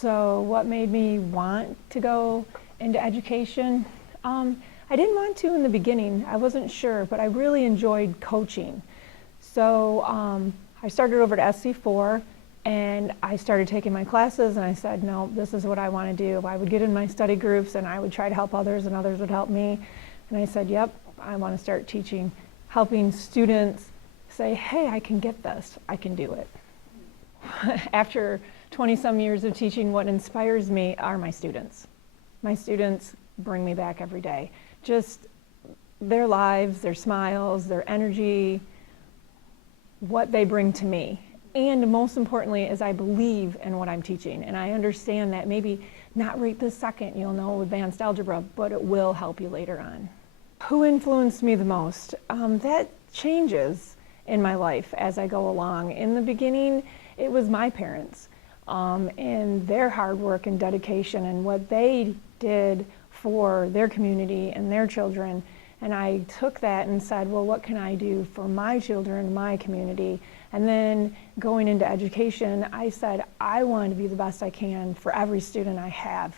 So what made me want to go into education? I didn't want to in the beginning. I wasn't sure, but I really enjoyed coaching. So I started over to SC4 and I started taking my classes, and I said, no, this is what I want to do. I would get in my study groups and I would try to help others and others would help me. And I said, yep, I want to start teaching, helping students say, hey, I can get this, I can do it. After 20-some years of teaching, what inspires me are my students. My students bring me back every day. Just their lives, their smiles, their energy, what they bring to me. And most importantly is I believe in what I'm teaching, and I understand that maybe not right this second you'll know advanced algebra, but it will help you later on. Who influenced me the most? That changes in my life as I go along. In the beginning, it was my parents and their hard work and dedication and what they did for their community and their children. And I took that and said, well, what can I do for my children, my community? And then going into education, I said, I want to be the best I can for every student I have.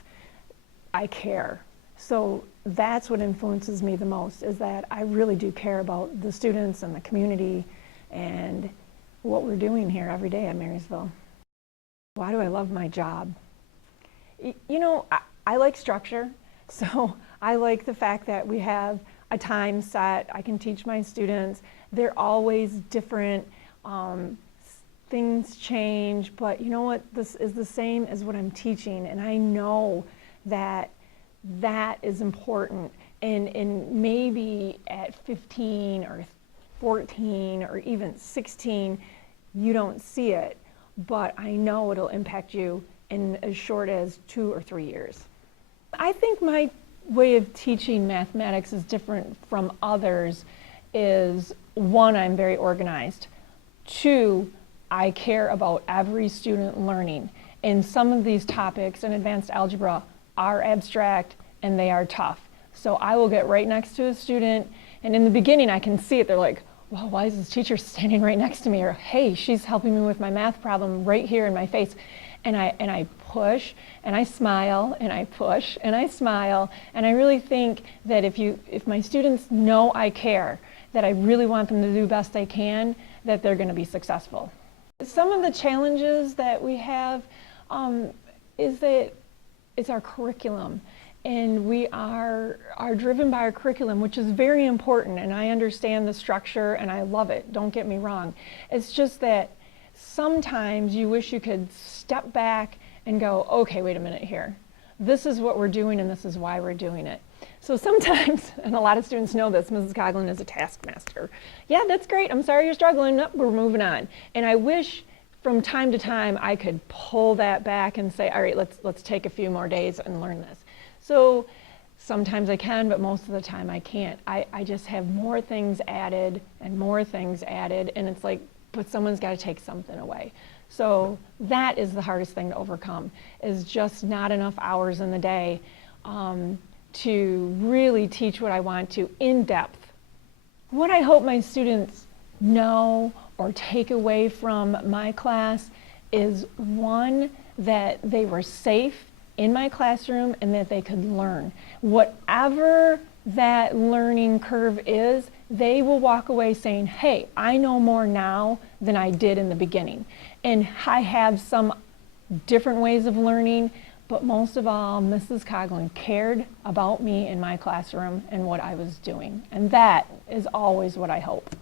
I care. So that's what influences me the most, is that I really do care about the students and the community and what we're doing here every day at Marysville. Why do I love my job? You know, I like structure. So I like the fact that we have a time set. I can teach my students. They're always different. Things change, but you know what? This is the same as what I'm teaching, and I know that that is important. And maybe at 15 or 14 or even 16, you don't see it, but I know it'll impact you in as short as 2 or 3 years. I think my way of teaching mathematics is different from others. Is one, I'm very organized. 2, I care about every student learning. And some of these topics in advanced algebra are abstract and they are tough. So I will get right next to a student, and in the beginning I can see it. They're like, well, why is this teacher standing right next to me? Or, hey, she's helping me with my math problem right here in my face. And I push and I smile and I push and I smile, and I really think that if my students know I care, that I really want them to do the best they can, that they're going to be successful. Some of the challenges that we have is that it's our curriculum, and we are driven by our curriculum, which is very important, and I understand the structure and I love it, don't get me wrong. It's just that sometimes you wish you could step back and go, okay, wait a minute here. This is what we're doing and this is why we're doing it. So sometimes, and a lot of students know this, Mrs. Koglin is a taskmaster. Yeah, that's great, I'm sorry you're struggling, nope, we're moving on. And I wish from time to time I could pull that back and say, all right, let's take a few more days and learn this. So sometimes I can, but most of the time I can't. I just have more things added and more things added, and it's like, but someone's got to take something away. So that is the hardest thing to overcome, is just not enough hours in the day to really teach what I want to in depth. What I hope my students know or take away from my class is, one, that they were safe in my classroom and that they could learn. Whatever that learning curve is, they will walk away saying, hey, I know more now than I did in the beginning. And I have some different ways of learning, but most of all, Mrs. Koglin cared about me in my classroom and what I was doing. And that is always what I hope.